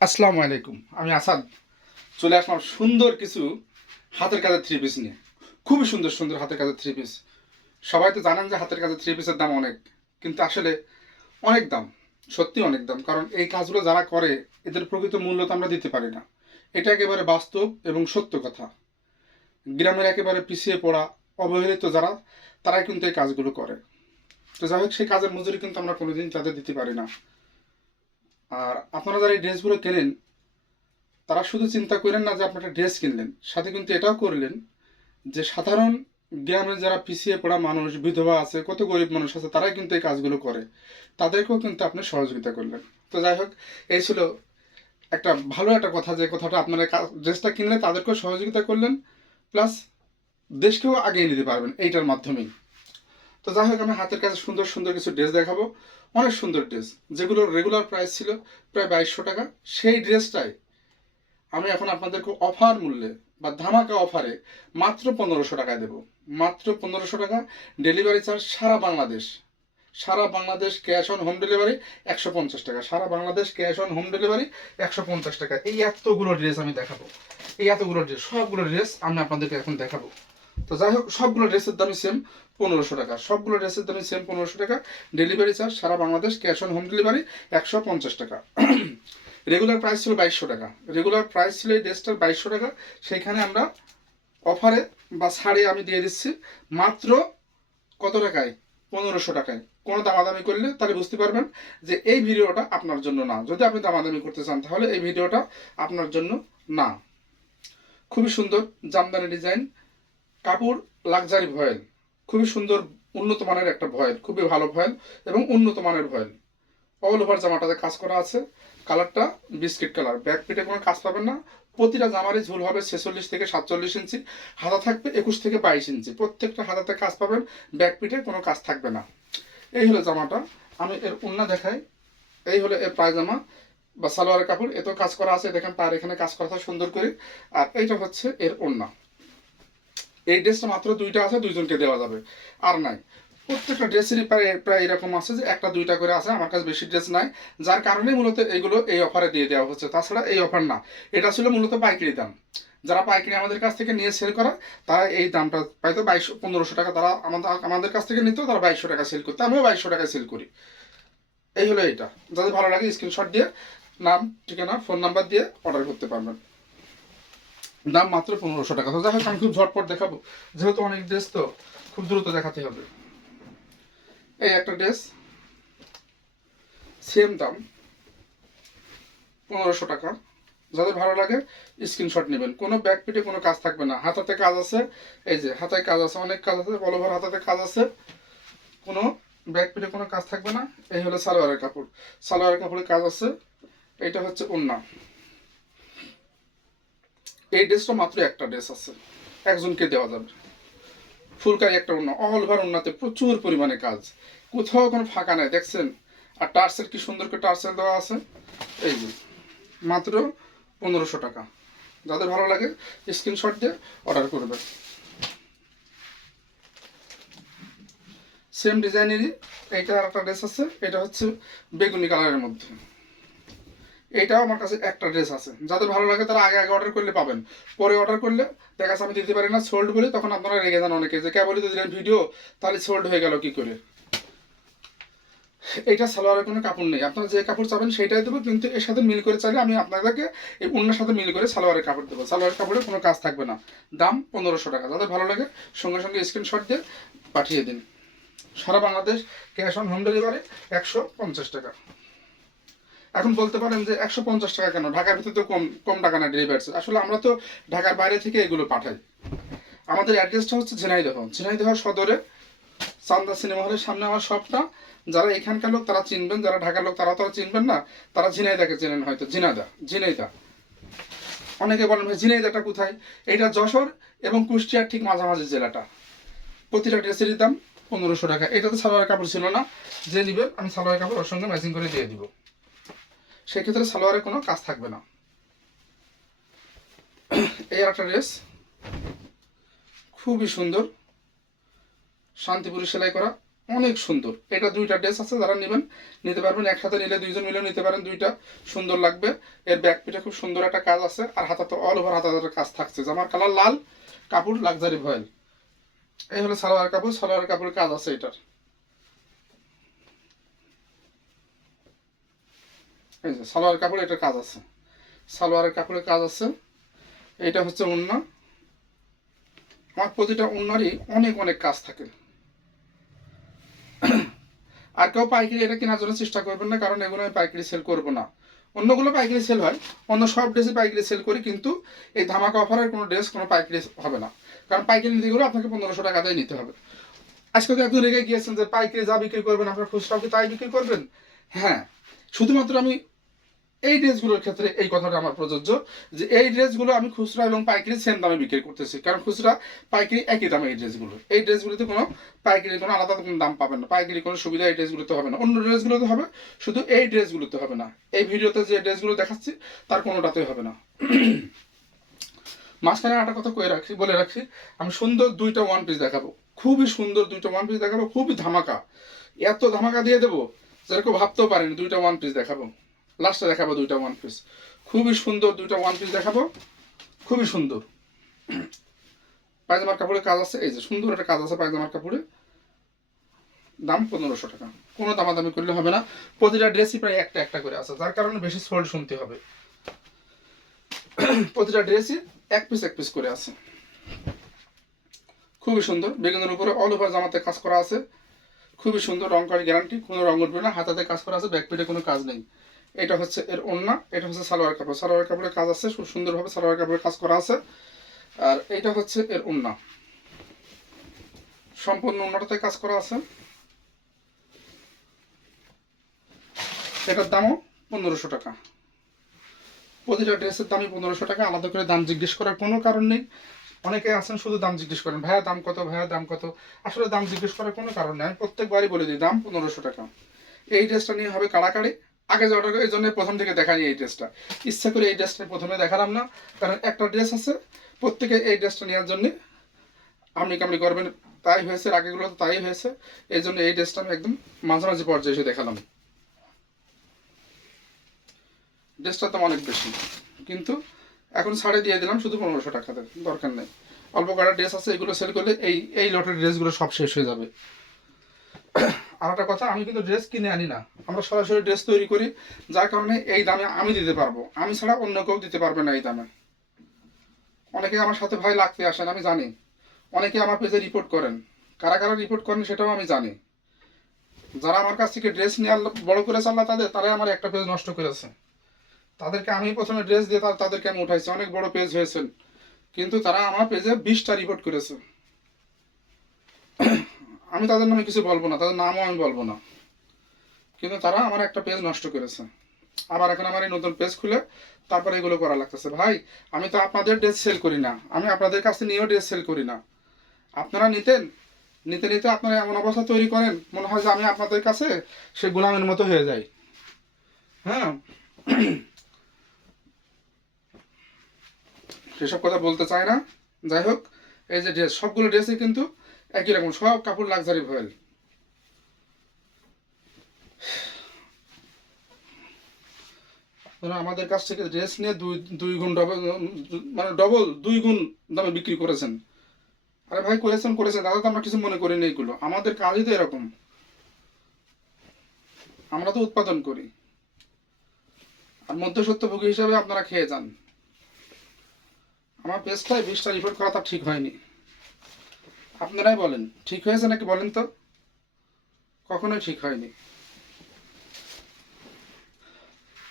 আসসালামু আলাইকুম। আমি আসাদ। চলে আসলাম সুন্দর কিছু হাতের কাজের থ্রি পিস নিয়ে। খুবই সুন্দর সুন্দর হাতের কাজের থ্রি পিস সবাই তো জানেন যে হাতের কাজের থ্রি পিসের দাম অনেক, কিন্তু আসলে অনেক দাম সত্যি অনেক দাম। কারণ এই কাজগুলো যারা করে, এদের প্রকৃত মূল্য তো আমরা দিতে পারি না। এটা একেবারে বাস্তব এবং সত্য কথা। গ্রামের একেবারে পিছিয়ে পড়া, অবহেলিত যারা, তারাই কিন্তু এই কাজগুলো করে। তো যাই হোক, সেই কাজের মজুরি কিন্তু আমরা কোনোদিন তাদের দিতে পারি না। আর আপনারা যারা এই ড্রেসগুলো কেনেন, তারা শুধু চিন্তা করেন না যে আপনি একটা ড্রেস কিনলেন। সাথে কিন্তু এটাও করলেন যে সাধারণ গ্রামে যারা পিছিয়ে পড়া মানুষ, বিধবা আছে, কত গরিব মানুষ আছে, তারাই কিন্তু এই কাজগুলো করে। তাদেরকেও কিন্তু আপনি সহযোগিতা করলেন। তো যাই হোক, এই ছিল একটা ভালো একটা কথা যে কথাটা আপনারা ড্রেসটা কিনলে তাদেরকেও সহযোগিতা করলেন, প্লাস দেশকেও আগিয়ে নিতে পারবেন, এইটার মাধ্যমেই। তো যাই হোক, আমি হাতের কাছে সুন্দর সুন্দর কিছু ড্রেস দেখাবো। অনেক সুন্দর ড্রেস যেগুলো রেগুলার প্রাইস ছিল, প্রায় বাইশশো টাকা। সেই ড্রেসটাই আমি এখন আপনাদেরকে অফার মূল্যে বা ধামাকা অফারে মাত্র পনেরোশো টাকায় দেবো। মাত্র পনেরোশো টাকা ডেলিভারি চার্জ সারা বাংলাদেশ। সারা Bangladesh cash on home delivery একশো পঞ্চাশ টাকা। সারা Bangladesh cash on home delivery একশো পঞ্চাশ টাকা। এই এতগুলো ড্রেস আমি দেখাবো। এই এতগুলো ড্রেস সবগুলো ড্রেস আমি আপনাদেরকে এখন দেখাবো। তো যাই হোক, সবগুলো ড্রেসের দামই সেম পনেরোশো টাকা। সবগুলো ড্রেসের দামই সেম পনেরোশো টাকা। Delivery charge Sara Bangladesh cash on home delivery একশো পঞ্চাশ টাকা। রেগুলার প্রাইস ছিল বাইশশো টাকা। রেগুলার প্রাইস ছিল এই ড্রেসটার বাইশশো টাকা। সেইখানে আমরা অফারে বা ছাড়ে আমি দিয়ে দিচ্ছি মাত্র কত টাকায়? পনেরোশো টাকায়। কোনো দামাদামি করলে তাহলে বুঝতে পারবেন যে এই ভিডিওটা আপনার জন্য না। যদি আপনি দামাদামি করতে চান, তাহলে এই ভিডিওটা আপনার জন্য না। খুবই সুন্দর, জামদানি ডিজাইন কাপড় লাক্সারি ভয়েল। খুবই সুন্দর, উন্নত মানের একটা ভয়েল, খুবই ভালো ভয়েল এবং উন্নত মানের ভয়েল। অল ওভার জামাটাতে কাজ করা আছে। কালারটা বিস্কিট কালার ব্যাক পিঠে কোনো কাজ পাবেন না। প্রতিটা জামারই ঝুল হবে ছেচল্লিশ থেকে সাতচল্লিশ ইঞ্চি। হাতা থাকবে একুশ থেকে বাইশ ইঞ্চি। প্রত্যেকটা হাতাতে কাজ পাবেন ব্যাক পিঠে কোনো কাজ থাকবে না। এই হলো জামাটা। আমি এর উন্না দেখাই। এই হলো এর পায়জামা বা সালোয়ারের কাপড়। এত কাজ করা আছে। দেখেন পায়ের এখানে কাজ করা সুন্দর করে। আর এইটা হচ্ছে এর ওন্না এই ড্রেসটা মাত্র দুইটা আছে, দুইজনকে দেওয়া যাবে। আর নাই। প্রত্যেকটা ড্রেসেরই প্রায় প্রায় এরকম আছে যে একটা, দুইটা করে আছে, আমার কাছে বেশি ড্রেস নাই। যার কারণে মূলত এইগুলো এই অফারে দিয়ে দেওয়া হচ্ছে। তাছাড়া এই অফার না। এটা ছিল মূলত পাইকারি দাম। যারা পাইকারি আমাদের কাছ থেকে নিয়ে সেল করা, তারা এই দামটা পাইতো বাইশশো পনেরোশো টাকা। তারা আমাদের আমাদের কাছ থেকে নিত, তারা বাইশশো টাকা সেল করতো। আমিও বাইশশো টাকায় সেল করি। এই হলো এইটা যাদের ভালো লাগে স্ক্রিনশট দিয়ে নাম, ঠিকানা ফোন নাম্বার দিয়ে অর্ডার করতে পারবেন। দাম মাত্র পনেরোশো টাকা। তো যাই আমি খুব ঝটপট দেখাবো। যেহেতু অনেক ড্রেস, তো খুব দ্রুত দেখাতে হবে। এই একটা ড্রেস সেম দাম, পনেরোশো টাকা। যাদের ভালো লাগে স্ক্রিনশট নেবেন। কোনো ব্যাক পিঠে কোনো কাজ থাকবে না। হাতাতে কাজ আছে, এই যে হাতায় কাজ আছে, অনেক কাজ আছে বলো ভর হাতাতে কাজ আছে। কোনো ব্যাক পিঠে কোনো কাজ থাকবে না। এই হলো সালোয়ারের কাপড়। সালোয়ারের কাপড়ে কাজ আছে। এটা হচ্ছে ওন্না এই ড্রেসটা মাত্র একটা ড্রেস আছে। একজনকে দেওয়া যাবে। ফুলকারি একটা অন্য অল ওভার উন্নাতে প্রচুর পরিমাণে কাজ। কোথাও কোনো ফাঁকা নাই, দেখছেন? আর টার্সেল কি সুন্দর করে টার্সেল দেওয়া আছে? এই যে, মাত্র পনেরোশো টাকা। যাদের ভালো লাগে স্ক্রিনশট দিয়ে অর্ডার করবে সেম ডিজাইনেরই এইটা আর একটা ড্রেস আছে, এটা হচ্ছে বেগুনি কালারের মধ্যে। এটাও আমার কাছে একটা ড্রেস আছে। যাদের ভালো লাগে তারা আগে আগে অর্ডার করলে পাবেন। পরে অর্ডার করলে দেখা আমি দিতে পারি না সোল্ড বলে তখন আপনারা রেগে যান অনেকে যে কেবলই তো দিলেন ভিডিও তাহলে সোল্ড হয়ে গেল কি করে? এইটা সালোয়ারের কোনো কাপড় নেই। আপনারা যে কাপড় চাবেন সেইটাই দেবো, কিন্তু এর সাথে মিল করে চাইলে আমি আপনাদেরকে এই অন্যের সাথে মিল করে সালোয়ারের কাপড় দেবো। সালোয়ারের কাপড়ে কোনো কাজ থাকবে না। দাম পনেরোশো টাকা। যাদের ভালো লাগে সঙ্গে সঙ্গে স্ক্রিনশট দিয়ে পাঠিয়ে দিন। সারা Bangladesh cash on home delivery একশো পঞ্চাশ টাকা। এখন বলতে পারেন যে একশো পঞ্চাশ টাকা কেন? ঢাকার ভিতরে তো কম কম টাকা না ডেলিভারি চার্জ আসলে আমরা তো ঢাকার বাইরে থেকে এগুলো পাঠাই। আমাদের অ্যাড্রেসটা হচ্ছে ঝিনাইদহ। ঝিনাইদহ সদরে চান্দা সিনেমা হলের সামনে আমার শপটা যারা এখানকার লোক, তারা চিনবেন। যারা ঢাকার লোক, তারা তো আর চিনবেন না। তারা ঝিনাইদাকে চেনেন হয়তো। ঝিনাইদা ঝিনাইদা অনেকে বলেন, ভাই ঝিনাইদাটা কোথায়? এটা যশোর এবং কুষ্টিয়ার ঠিক মাঝামাঝি জেলাটা। প্রতিটা ড্রেসেরই দাম পনেরোশো টাকা। এটা তো সালোয়ার কাপড় ছিল না। যে নিবেন আমি সালোয়ার কাপড় ওর সঙ্গে ম্যাচিং করে দিয়ে দিব। সেক্ষেত্রে সালোয়ারে কোনো কাজ থাকবে না। এই একটা ড্রেস। খুবই সুন্দর। শান্তিপুরি সেলাই করা অনেক সুন্দর। এটা দুইটা ড্রেস আছে, যারা নেবেন, নিতে পারবেন। একসাথে নিলে দুইজন মিলেও নিতে পারেন, দুইটা সুন্দর লাগবে। এর ব্যাক পিঠে খুব সুন্দর একটা কাজ আছে, আর হাতাতে অল ওভার হাতাতে কাজ থাকছে। জামার কালার লাল, কাপড় লাক্সারি ভয়েল। এই হলো সালোয়ার কাপড়। সালোয়ার কাপড়ের কাজ আছে এটার। সালোয়ার কাপড় এটার কাজ আছে। সালোয়ারের কাপড়ের কাজ আছে। এটা হচ্ছে ওড়না। আমার প্রতিটা ওড়নারই অনেক অনেক কাজ থাকে। আর কেউ পাইকারি এটা কেনার জন্য চেষ্টা করবেন না, কারণ এগুলো আমি পাইকারি সেল করব না। অন্যগুলো পাইকারি সেল হয়। অন্য সব ড্রেসে পাইকারি সেল করি, কিন্তু এই ধামাকা অফারের কোনো ড্রেস কোনো পাইকারি হবে না। কারণ পাইকারি নিতে গেলে আপনাকে পনেরোশো টাকা দিয়ে নিতে হবে। আজকে তো একজন রেগে গিয়েছেন যে পাইকারি যা বিক্রি করবেন, আপনার খুচরাও কি তাই বিক্রি করবেন? হ্যাঁ। শুধুমাত্র আমি এই ড্রেসগুলোর ক্ষেত্রে এই কথাটা আমার প্রযোজ্য, যে এই ড্রেসগুলো আমি খুচরা এবং পাইকারি সেম দামে বিক্রি করতেছি। কারণ খুচরা, পাইকারি একই দামে এই ড্রেসগুলো। এই ড্রেসগুলোতে কোনো পাইকারি, কোনো আলাদা কোনো দাম পাবেন না। পাইকারি কোনো সুবিধা এই ড্রেসগুলোতে হবে না। অন্য ড্রেসগুলোতে হবে, শুধু এই ড্রেসগুলোতে হবে না। এই ভিডিওতে যে ড্রেসগুলো দেখাচ্ছি, তার কোনোটাতেই হবে না। মাঝখানে একটা কথা কয়ে রাখছি বলে রাখছি আমি সুন্দর দুইটা ওয়ান পিস দেখাবো। খুবই সুন্দর দুইটা ওয়ান পিস দেখাবো, খুবই ধামাকা। এত ধামাকা দিয়ে দেবো, যেরকম ভাবতেও পারেনি দুইটা ওয়ান পিস দেখাবো। লাস্টে দেখাবো দুইটা ওয়ান পিস খুবই সুন্দর দুইটা ওয়ান পিস দেখাবো। খুবই সুন্দর। পায়জামার কাপড়ে কাজ আছে। এই যে সুন্দর একটা কাজ আছে পায়জামার কাপড়ে। দাম পনেরোশো টাকা। কোনো দামাদামি করলে হবে না। প্রতিটা ড্রেসই প্রায় একটা একটা করে আছে। যার কারণে বেশি সোল্ড শুনতে হবে। প্রতিটা ড্রেসই এক পিস এক পিস করে আছে। খুবই সুন্দর। বেগুনের উপরে অল ওভার জামাতে কাজ করা আছে। খুবই সুন্দর রং কারি গ্যারান্টি কোনো রং উঠবে না। হাতাতে কাজ করা আছে। ব্যাক পিঠে কোনো কাজ নেই। এটা হচ্ছে এর ওড়না, এটা হচ্ছে সালোয়ার কাপড়। সালোয়ার কাপড়ের কাজ আছে, খুব সুন্দরভাবে সালোয়ার কাপড়ের কাজ করা আছে। আর এটা হচ্ছে এর ওড়না। সম্পূর্ণ ওড়নাটাতে কাজ করা আছে। এটার দামও পনেরোশো টাকা। প্রতিটা ড্রেসের দামই পনেরোশো টাকা। আলাদা করে দাম জিজ্ঞেস করার কোনো কারণ নেই। অনেকে আছেন, শুধু দাম জিজ্ঞেস করেন, ভাইয়া, দাম কত, ভাইয়া, দাম কত? আসলে দাম জিজ্ঞেস করার কোনো কারণ নেই। আমি প্রত্যেকবারই বলে দিই, দাম পনেরোশো টাকা। এই ড্রেসটা নিয়ে হবে কাড়াকাড়ি। আগে যে অর্ডার এই জন্য প্রথম থেকে দেখানি এই ড্রেসটা ইচ্ছা করে এই ড্রেসটা প্রথমে দেখালাম না, কারণ একটা ড্রেস আছে, প্রত্যেকে এই ড্রেসটা নেওয়ার জন্যে আপনি কামড়ি করবেন, তাই হয়েছে, আগেগুলো তাই হয়েছে, এই জন্য এই ড্রেসটা আমি একদম মাঝামাঝি পর্যায়ে এসে দেখালাম। ড্রেসটার দাম অনেক বেশি, কিন্তু এখন ছাড়ে দিয়ে দিলাম, শুধু পনেরোশো টাকাতে দরকার নেই। অল্প কটা ড্রেস আছে, এগুলো সেল করলে এই এই লটের ড্রেসগুলো সব শেষ হয়ে যাবে। আর একটা কথা, আমি কিন্তু ড্রেস কিনে আনি না। আমরা সরাসরি ড্রেস তৈরি করি, যার কারণে এই দামে আমি দিতে পারব। আমি ছাড়া অন্য কেউ দিতে পারবে না এই দামে। অনেকে আমার সাথে ভাই লাগতে আসেন আমি জানি। অনেকে আমার পেজে রিপোর্ট করেন। কারা কারা রিপোর্ট করেন সেটাও আমি জানি। যারা আমার কাছ থেকে ড্রেস নিয়ে বড় করে চাল্লা তাদের, তারাই আমার একটা পেজ নষ্ট করেছে। তাদেরকে আমি প্রথমে ড্রেস দিয়ে তাদেরকে আমি উঠাইছি। অনেক বড় পেজ হয়েছেন কিন্তু তারা আমার পেজে বিশটা রিপোর্ট করেছে। আমি তাদের নামে কিছু বলব না, তাদের নামও আমি বলব না। কিন্তু তারা আমার একটা পেজ নষ্ট করেছে। আবার এখন আমার এই নতুন পেজ খুলে তারপরে এগুলো করা লাগতেছে। ভাই, আমি তো আপনাদের ড্রেস সেল করি না। আমি আপনাদের কাছে নিয়েও ড্রেস সেল করি না। আপনারা নিতেন, নিতে নিতে আপনারা এমন অবস্থা তৈরি করেন, মনে হয় যে আমি আপনাদের কাছে সে গোলামের মতো হয়ে যাই। হ্যাঁ? সেসব কথা বলতে চাই না। যাই হোক, এই যে ড্রেস সবগুলো ড্রেসই কিন্তু একই রকম, সব কাপড় লাক্সারি ভয়েল আমাদের কাছ থেকে ড্রেস নিয়ে দুই দুই গুণ ডবল মানে ডবল দুই গুণ দামে বিক্রি করেছেন। আরে ভাই করেছেন করেছেন দাদা তো আমরা কিছু মনে করি না এইগুলো আমাদের কাজই তো এরকম। আমরা তো উৎপাদন করি। আর মধ্যসত্যভোগী হিসাবে আপনারা খেয়ে যান। আমার পেজটায় বিশটা রিপোর্ট করা তা ঠিক হয়নি। আপনারাই বলেন, ঠিক হয়েছে নাকি বলেন তো? কখনোই ঠিক হয়নি।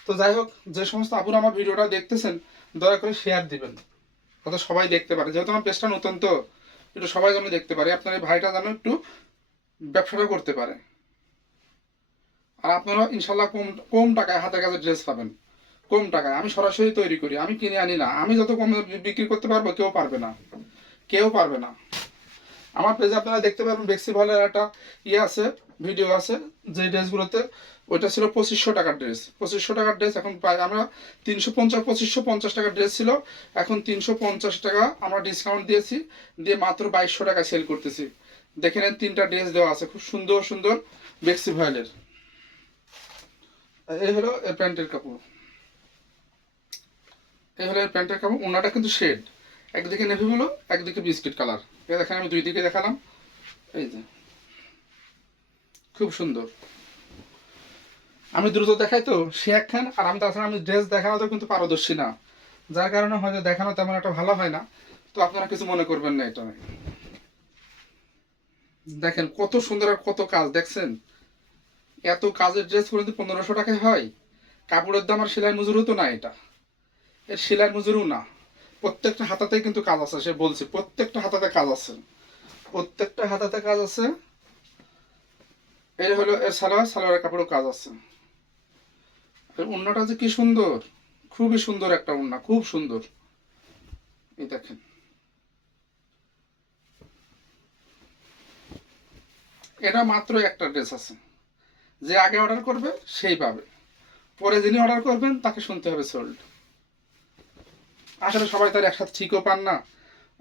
তো যাই হোক, যে সমস্ত আপুরা আমার ভিডিওটা দেখতেছেন, দয়া করে শেয়ার দিবেন। যাতে সবাই দেখতে পারে। যেহেতু আমার পেজটা নতুন তো, একটু সবাই যেন দেখতে পারে। আপনার এই ভাইটা যেন একটু ব্যবসাটা করতে পারে। আর আপনারা ইনশাল্লাহ কম কম টাকায় হাতের কাছে ড্রেস পাবেন। কম টাকায়। আমি সরাসরি তৈরি করি। আমি কিনে আনি না। আমি যত কম বিক্রি করতে পারব, কেউ পারবে না। কেউ পারবে না। আমার পেজে আপনারা দেখতে পারবেন বেক্সি ভলের একটা ইয়ে আছে ভিডিও আছে, যে ড্রেসগুলোতে ওইটা ছিল পঁচিশশো টাকার ড্রেস পঁচিশশো টাকার ড্রেস এখন প্রায় আমরা তিনশো পঞ্চাশ, পঁচিশশো পঞ্চাশ টাকার ড্রেস ছিল। এখন তিনশো পঞ্চাশ টাকা আমরা ডিসকাউন্ট দিয়েছি, দিয়ে মাত্র বাইশশো টাকা সেল করতেছি। দেখে নেন, তিনটা ড্রেস দেওয়া আছে, খুব সুন্দর সুন্দর বেক্সি ভয়েলের এই হলো এর প্যান্টের কাপড়। এই হলো এর প্যান্টের কাপড়, ওনাটা কিন্তু শেড একদিকে নেভি হলো একদিকে বিস্কিট কালার দেখেন, আমি দুই দিকে দেখালাম। এই যে। খুব সুন্দর। আমি দ্রুত দেখাই তো সে একখান আর আমি তাছাড়া আমি ড্রেস দেখানো তো কিন্তু পারদর্শী না। যার কারণে হয়তো দেখানো তেমন একটা ভালো হয় না। তো আপনারা কিছু মনে করবেন না এটা দেখেন, কত সুন্দর আর কত কাজ, দেখছেন? এত কাজের ড্রেস পর্যন্ত পনেরোশো টাকায় হয়, কাপড়ের দাম আর সেলাই মজুরও তো না এটা। এর সেলাই মজুরও না। প্রত্যেকটা হাতাতে কিন্তু কাজ আছে, সে বলছে, প্রত্যেকটা হাতাতে কাজ আছে। প্রত্যেকটা হাতাতে কাজ আছে। এর হলো, এর সালোয়ার, সালোয়ারের কাপড়ও কাজ আছে। উন্নাটা যে কি সুন্দর, খুবই সুন্দর একটা উন্না, খুব সুন্দর। এই দেখেন। এটা মাত্র একটা ড্রেস আছে। যে আগে অর্ডার করবে, সেই পাবে। পরে যিনি অর্ডার করবেন, তাকে শুনতে হবে সোল্ড আসলে সবাই তার একসাথে ঠিকও পান না।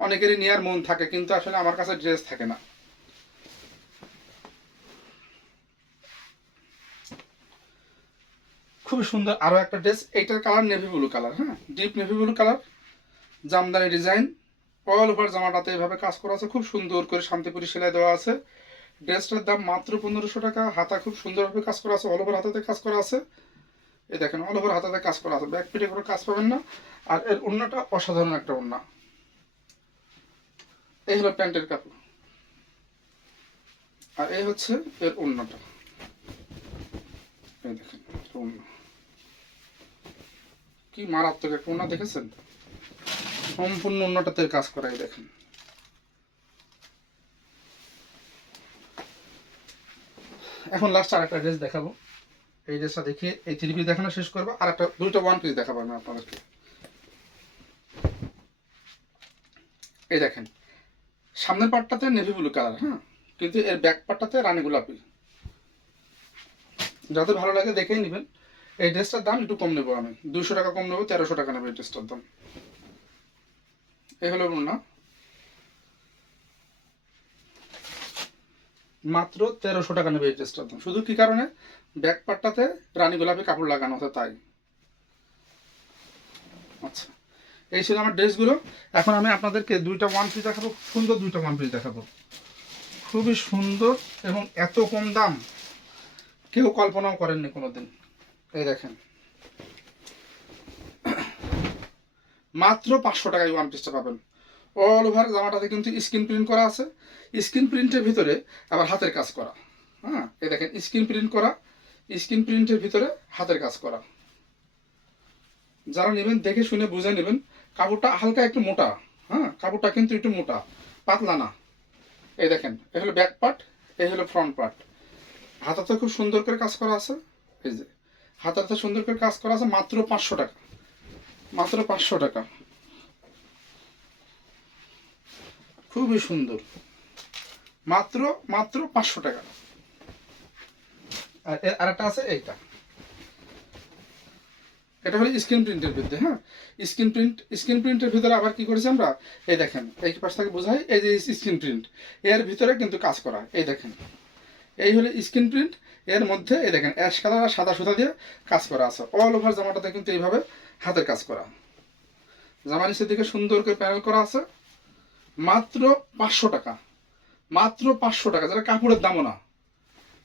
অনেকেরই নেওয়ার মন থাকে, কিন্তু আসলে আমার কাছে ড্রেস থাকে না। খুবই সুন্দর আরও একটা ড্রেস, এইটার কালার নেভি ব্লু কালার হ্যাঁ? Deep navy blue colour, jamdani design, all over জামাটাতে এভাবে কাজ করা আছে, খুব সুন্দর করে শান্তিপুরি সেলাই দেওয়া আছে। ড্রেসটার দাম মাত্র পনেরোশো টাকা, হাতা খুব সুন্দরভাবে কাজ করা আছে, অল ওভার হাতাতে কাজ করা আছে। এই দেখেন অল ওভার হাতাতে কাজ করা আছে। ব্যাক পিঠে করে কাজ পাবেন না। আর এর অন্যটা অসাধারণ একটা ওড়না এই হলো প্যান্টের কাপড়। আর এই হচ্ছে এর অন্যটা এই দেখেন ওড়না কি মারাত্মক একটা ওড়না দেখেছেন? সম্পূর্ণ অন্যটাতে কাজ করা এই দেখেন। এখন লাস্ট আর একটা ড্রেস দেখাবো। এই ড্রেসটা দেখিয়ে এই থ্রি পিস দেখানো শেষ করব। আর একটা দুইটা ওয়ান পিস দেখাবো আমি আপনাদেরকে। এই দেখেন, সামনের পার্টটাতে নেভি ব্লু কালার হ্যাঁ? কিন্তু এর ব্যাক পার্টটাতে রানী গোলাপি। যাদের ভালো লাগে দেখেই নেবেন। এই ড্রেসটার দাম একটু কম নেব আমি। দুশো টাকা কম নেব, তেরোশো টাকা নেব এই ড্রেসটার দাম। এই হলো না মাত্র তেরোশো টাকা নেবে এই দাম। শুধু কি কারণে? ব্যাক পার্টটাতে রানী গোলাপি কাপড় লাগানো হতো তাই। আচ্ছা এই ছিল আমার ড্রেসগুলো। এখন আমি আপনাদেরকে দুইটা ওয়ান পিস দেখাবো, সুন্দর দুইটা ওয়ান পিস দেখাবো। খুবই সুন্দর এবং এত কম দাম কেউ কল্পনাও করেননি কোনোদিন। এই দেখেন। মাত্র পাঁচশো টাকায় ওয়ান পিসটা পাবেন। অল ওভার জামাটাতে কিন্তু স্ক্রিন প্রিন্ট করা আছে। স্ক্রিন প্রিন্টের ভিতরে আবার হাতের কাজ করা। হ্যাঁ এই দেখেন, স্ক্রিন প্রিন্ট করা, স্ক্রিন প্রিন্টের ভিতরে হাতের কাজ করা। যারা নেবেন, দেখে শুনে বুঝে নেবেন, কাপড়টা হালকা একটু মোটা। হ্যাঁ কাপড়টা কিন্তু একটু মোটা, পাতলা না। এই দেখেন, এই হলো ব্যাক পার্ট এই হলো ফ্রন্ট পার্ট হাতাতে খুব সুন্দর করে কাজ করা আছে। এই যে, হাতাতে সুন্দর করে কাজ করা আছে মাত্র পাঁচশো টাকা। মাত্র পাঁচশো টাকা। খুবই সুন্দর। মাত্র মাত্র পাঁচশো টাকা। আর এর আরেকটা আছে, এইটা। এটা হলো স্ক্রিন প্রিন্টের ভিতরে হ্যাঁ? স্ক্রিন প্রিন্ট, স্ক্রিন প্রিন্টের ভিতরে আবার কি করেছি আমরা? এই দেখেন, এই পাশ থেকে বোঝাই, এই যে স্ক্রিন প্রিন্ট, এর ভিতরে কিন্তু কাজ করা, এই দেখেন। এই হলো স্ক্রিন প্রিন্ট, এর মধ্যে, এই দেখেন, অ্যাশ কালার আর সাদা সুতা দিয়ে কাজ করা আছে। অল ওভার জামাটাতে কিন্তু এইভাবে হাতের কাজ করা। জামা নিচের দিকে সুন্দর করে প্যানেল করা আছে। মাত্র পাঁচশো টাকা। মাত্র পাঁচশো টাকা যেটা কাপড়ের দামও না।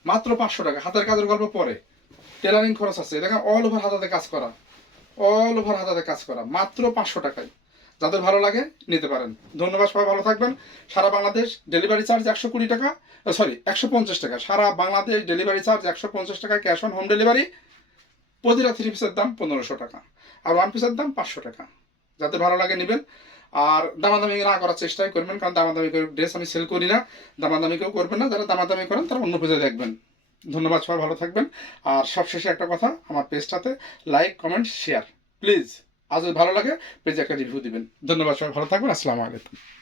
মাত্র পাঁচশো টাকা, হাতের কাজের গল্প পরে। টেলারিং খরচ আছে দেখেন অল ওভার হাতাতে কাজ করা? অল ওভার হাতাতে কাজ করা, মাত্র পাঁচশো টাকায়। যাদের ভালো লাগে, নিতে পারেন। ধন্যবাদ, সবাই ভালো থাকবেন। সারা বাংলাদেশ ডেলিভারি চার্জ একশো কুড়ি টাকা সরি একশো পঞ্চাশ টাকা। সারা বাংলাদেশ ডেলিভারি চার্জ একশো পঞ্চাশ টাকা ক্যাশ অন হোম ডেলিভারি প্রতিটা থ্রি পিসের দাম পনেরোশো টাকা। আর ওয়ান পিসের দাম পাঁচশো টাকা। যাদের ভালো লাগে, নেবেন। আর দামাদামি না করার চেষ্টাই করবেন, কারণ দামাদামি করে ড্রেস আমি সেল করি না। দামাদামি কেউ করবেন না, যারা দামাদামি করেন তারা অন্য পেজে দেখবেন। ধন্যবাদ সবাই, ভালো থাকবেন। আর সবশেষে একটা কথা, আমার পেজটাতে লাইক কমেন্ট শেয়ার প্লিজ আজ ভালো লাগে পেজে একটা রিভিউ দিবেন। ধন্যবাদ সবাই, ভালো থাকবেন, আসসালামু আলাইকুম।